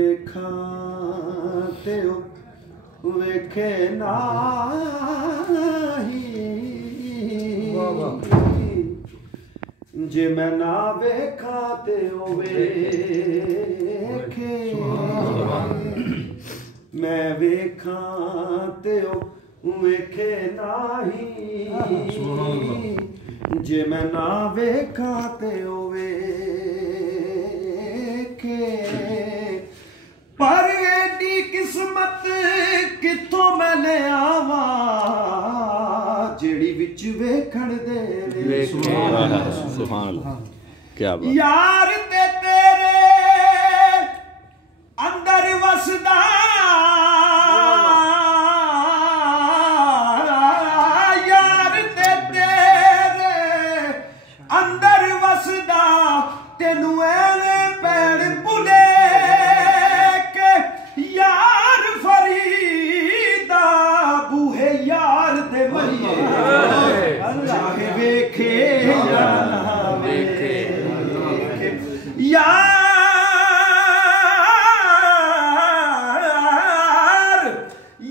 ਵੇਖਾਂ ਤੇ ਉਹ ਵੇਖੇ ਨਾਹੀਂ ਜੇ ਮੈਂ ਨਾ ਵੇਖਾਂ ਤੇ ਉਹ ਵੇਖੇ ਮੈਂ ਵੇਖਾਂ ਤੇ ਉਹ ਵੇਖੇ ਨਾਹੀਂ ਜੇ ਮੈਂ ਨਾ ਵੇਖਾਂ ਤੇ ਉਹ ਵੇਖੇ पर एडी किस्मत किथों मैं ले आवा जेड़ी विच वेखण दे सुभान अल्लाह क्या बात यार ते तेरे अंदर वसदा यार ते तेरे अंदर वसदा तेनू एवें पैण भुले यार फरीदा बूहे यार दे मरिए चाहे वेखे या ना वेखे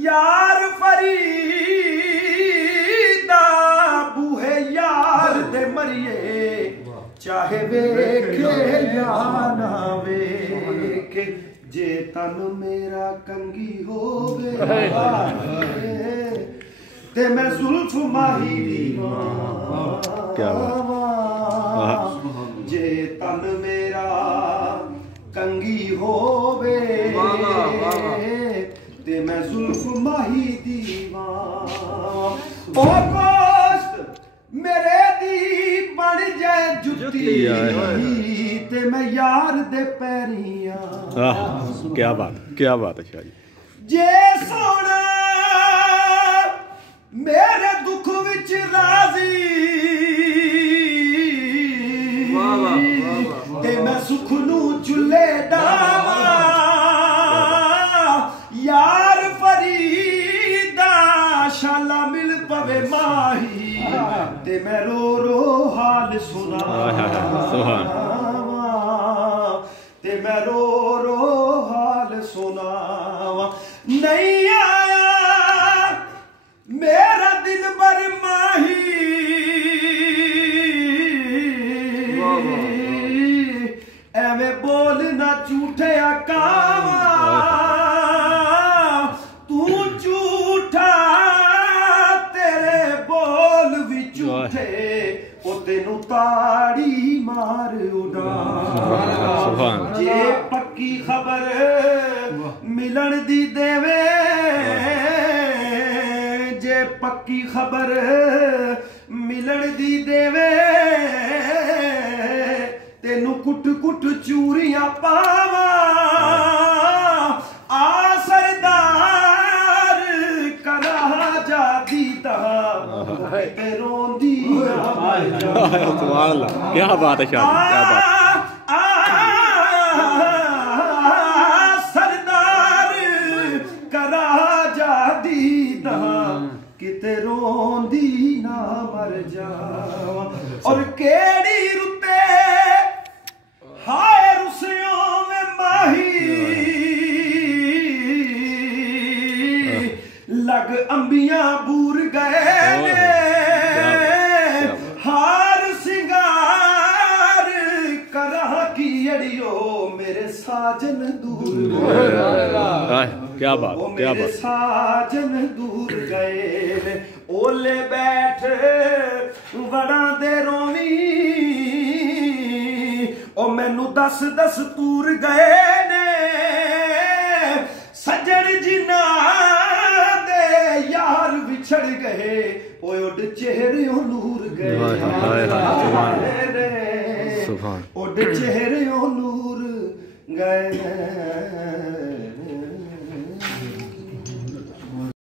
यार फरीदा बूहे यार दे मरिए चाहे वेखे या ना वेखे जे तन मेरा कंगी हो गया ते मैं जुल्फ माही क्या जे तन मेरा कंगी हो ते मैं जुल्फ माही दीवान ओ गोश्त मेरे दी बन जाए जुत्ती ते मैं यार दे पैरिया क्या बात है शाह जी जे सोना मेरे दुख विच राजी ते मैं सुख नू चुले डावा यार फरीदा शाला मिल पवे माही ते मैं रो रो हाल सुना ते मैं रो रो हाल सुनावा नहीं आया मेरा दिल बर माही एवें बोल ना झूठे कावा तू झूठा तेरे बोल भी झूठे ओ तेनू ताड़ी मार उड़ा जे पक्की खबर मिलन दी देवे जे पक्की खबर मिलन दी देवे तेनू कुट कुट चूरियां पावा आ सरदार करा जा दीदा ते रोंदी सुभान अल्लाह क्या बात है शाह जी क्या बात सरदार करा जा दीदा किते रोंदी ना मर जावा और केड़ी रुते हाय रुसियों में माही लग अंबियां बूर गए हार सिंगार करा की अड़ियो मेरे साजन दूर क्या बात साजन दूर गए ओले बैठ वड़ा दे रोवी ओ मैनू दस दस तूर गए ने सजन जिन्ना दे यार विछड़ गए ओए उड चेहरे नूर गए उड चेहरे नूर गए